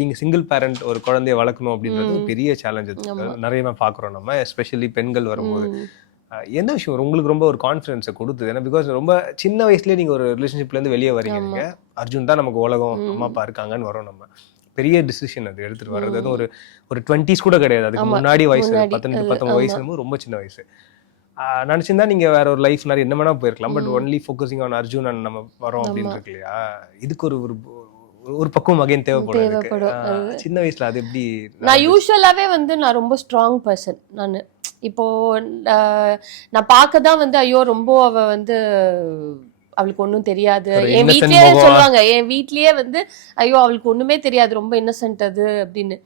நீங்க single parent ஒரு குழந்தைய வளர்க்கணும் அப்படின்றது ஒரு பெரிய சேலஞ்ச். நிறைய பார்க்குறோம் நம்ம, எஸ்பெஷலி பெண்கள் வரும்போது. என்ன விஷயம் உங்களுக்கு ரொம்ப ஒரு கான்ஃபிடன்ஸை கொடுத்தது? ஏன்னா பிகாஸ் ரொம்ப சின்ன வயசுலேயே நீங்கள் ஒரு ரிலேஷன்ஷிப்லேருந்து வெளியே வரீங்க. நீங்கள் அர்ஜுன் தான் நமக்கு உலகம், அம்மா அப்பா இருக்காங்கன்னு வரோம். நம்ம பெரிய டிசிஷன் அது எடுத்துகிட்டு வர்றது. அது ஒரு 20s கூட கிடையாது, அதுக்கு முன்னாடி வயசு 18-19 வயசு, ரொம்ப சின்ன வயசு. நினச்சிருந்தா நீங்கள் வேற ஒரு லைஃப் நிறைய என்ன வேணா போயிருக்கலாம். But only focusing on Arjun and நம்ம வரோம் அப்படின்னு இருக்கு இல்லையா? இதுக்கு ஒரு பக்குவம் அகைன் தேவைப்படும். சின்ன வயசுல அது எப்படி? நான் யூஸ்வலாவே நான் ரொம்ப ஸ்ட்ராங் பர்சன். நான் இப்போ நான் பார்க்கதான் ஐயோ ரொம்ப அவ அவளுக்கு ஒன்றும் தெரியாது. என் வீட்லயே சொல்லுவாங்க, என் வீட்லயே ஐயோ அவளுக்கு ஒண்ணுமே தெரியாது, ரொம்ப இன்னசென்ட் அது அப்படின்னு.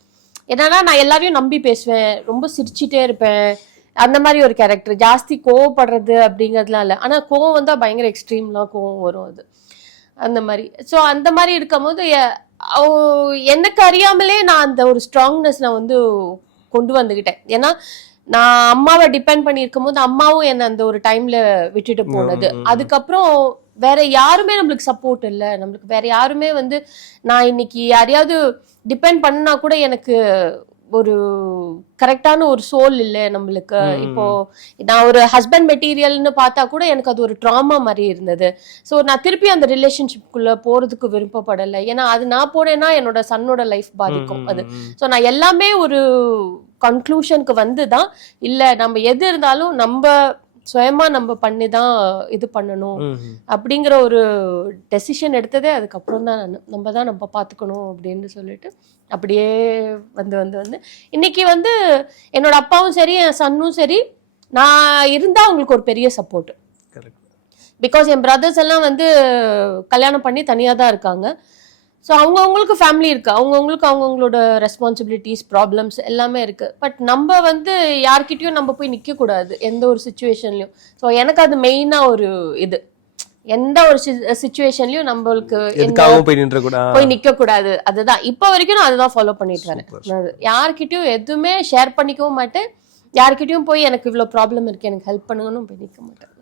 என்னன்னா நான் எல்லாரையும் நம்பி பேசுவேன், ரொம்ப சிரிச்சுட்டே இருப்பேன், அந்த மாதிரி ஒரு கேரக்டர். ஜாஸ்தி கோவப்படுறது அப்படிங்கிறதுலாம் இல்லை. ஆனா கோவம் வந்தா பயங்கர எக்ஸ்ட்ரீம்லாம் கோவம் வரும், அது அந்த மாதிரி. ஸோ அந்த மாதிரி இருக்கும் போது எனக்கு அறியாமலே நான் அந்த ஒரு ஸ்ட்ராங்னஸ் நான் கொண்டு வந்துக்கிட்டேன். ஏன்னா நான் அம்மாவை டிபெண்ட் பண்ணி இருக்கும் போது அம்மாவும் என்னை அந்த ஒரு டைம்ல விட்டுட்டு போனது. அதுக்கப்புறம் வேற யாருமே நம்மளுக்கு சப்போர்ட் இல்லை. நம்மளுக்கு வேற யாருமே நான் இன்னைக்கு யாரையாவது டிபெண்ட் பண்ணா கூட எனக்கு ஒரு கரெக்டான ஒரு சோல் இல்லை நம்மளுக்கு. இப்போ நான் ஒரு ஹஸ்பண்ட் மெட்டீரியல்னு பார்த்தா கூட எனக்கு அது ஒரு ட்ராமா மாதிரி இருந்தது. ஸோ நான் திருப்பி அந்த ரிலேஷன்ஷிப்குள்ள போறதுக்கு விருப்பப்படலை. ஏன்னா அது நான் போனேன்னா என்னோட சன்னோட லைஃப் பாதிக்கும் அது. ஸோ நான் எல்லாமே ஒரு கன்க்ளூஷனுக்கு தான் இல்லை, நம்ம எது இருந்தாலும் நம்ம சுயமா நம்ம பண்ணி தான் இது பண்ணணும் அப்படிங்கிற ஒரு டெசிஷன் எடுத்ததே அதுக்கப்புறம் தான். நம்ம பார்த்துக்கணும் அப்படின்னு சொல்லிட்டு அப்படியே இன்னைக்கு என்னோட அப்பாவும் சரி என் சன்னும் சரி, நான் இருந்தா அவங்களுக்கு ஒரு பெரிய சப்போர்ட். பிகாஸ் என் பிரதர்ஸ் எல்லாம் கல்யாணம் பண்ணி தனியா தான் இருக்காங்க. ஸோ அவங்கவுங்களுக்கு ஃபேமிலி இருக்கு, அவங்கவுங்களுக்கு அவங்கவுங்களோட ரெஸ்பான்சிபிலிட்டிஸ், ப்ராப்ளம்ஸ் எல்லாமே இருக்கு. பட் நம்ம யார்கிட்டயும் நம்ம போய் நிற்க கூடாது எந்த ஒரு சுச்சுவேஷன்லயும். ஸோ எனக்கு அது மெயினா ஒரு இது, எந்த ஒரு சுச்சுவேஷன்லயும் நம்மளுக்கு போய் நிக்க கூடாது. அதுதான் இப்ப வரைக்கும் நான் அதுதான் ஃபாலோ பண்ணிட்டு வரேன். யார்கிட்டயும் எதுவுமே ஷேர் பண்ணிக்கவும் மாட்டேன். யார்கிட்டயும் போய் எனக்கு இவ்வளவு ப்ராப்ளம் இருக்கு எனக்கு ஹெல்ப் பண்ணுங்கன்னு போய் நிக்க மாட்டேன்.